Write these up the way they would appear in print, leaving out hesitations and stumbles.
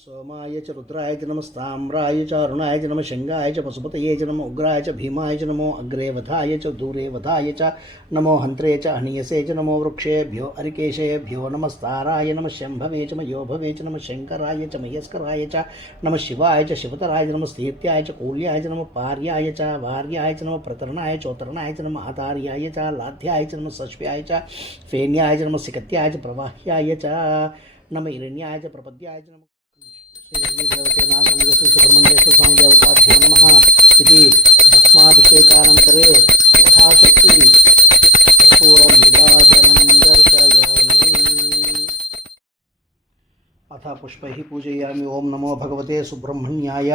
सोमाय च रुद्राय च नमः ताम्राय च अरुणाय च नमः शंगाय च पशुपतये च नमो उग्राय च भीमाय च नमो अग्रे वधाय च दूरे वधाय च नमो हन्त्रे च हनीयसे च नमो वृक्षेभ्यो अरिकेशेभ्यो नमस्ताराय नमः शम्भवे च मयोभवे च नमः शंकराय च मयस्कराय च नमः शिवाय च शिवतराय च नमः स्थीत्याय च कूल्याय च नमः पार्याय च वार्याय च नमः प्रतरणाय चोत्तरणाय च नमः आधार्याय च लाध्याय च नमः सश्व्याय च फेन्याय च नमः सिकत्याय च प्रवाह्याय च नमः हिरण्याय च प्रपद्याय च नमः श्री सुब्रह्मण्येश्वर स्वामी देवताभ्यो नमः इति भस्माभिषेकानन्तरे यथाशक्ति कर्पूरनीराजनं दर्शयामि। अथ पुष्पैः पूजयामि। ओं नमो भगवते सुब्रह्मण्याय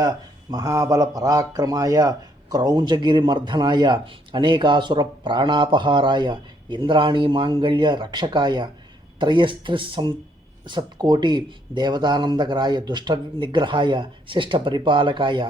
महाबलपराक्रमाय क्रौञ्चगिरिमर्दनाय अनेकासुरप्राणापहाराय इन्द्राणीमाङ्गल्यरक्षकाय त्रयस्त्रिसत्कोटि देवतानन्दकराय दुष्टनिग्रहाय शिष्टपरिपालकाय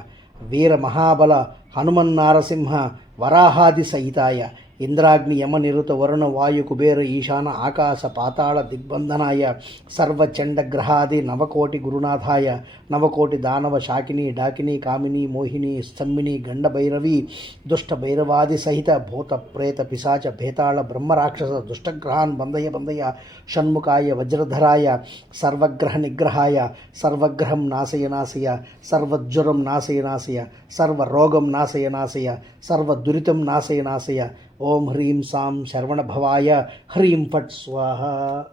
वीरमहाबल हनुमन्नारसिंह वराहादिसहिताय इंद्राग्नि यम निरुत वरुण वायु कुबेर ईशान आकाश पाताल दिग्बंधनाय सर्वचंडग्रहादि नवकोटि गुरुनाथाय नवकोटि दानव शाकिनी डाकिनी कामिनी मोहिनी स्तंभिनी गंडभैरवी दुष्ट भैरवादि सहित भूत प्रेत पिशाच भेताल ब्रह्मराक्षस दुष्टग्रहान् बंधय बंधय षण्मुखाय वज्रधराय सर्वग्रह निग्रहाय सर्वग्रहं नाशय नाशय सर्वज्वरं नाशय नाशय सर्वरोगं नाशय नाशय सर्वदुरितं नाशय नाशय। ओम ह्रीं सां शरवणभवाय ह्रीं फट् स्वाहा।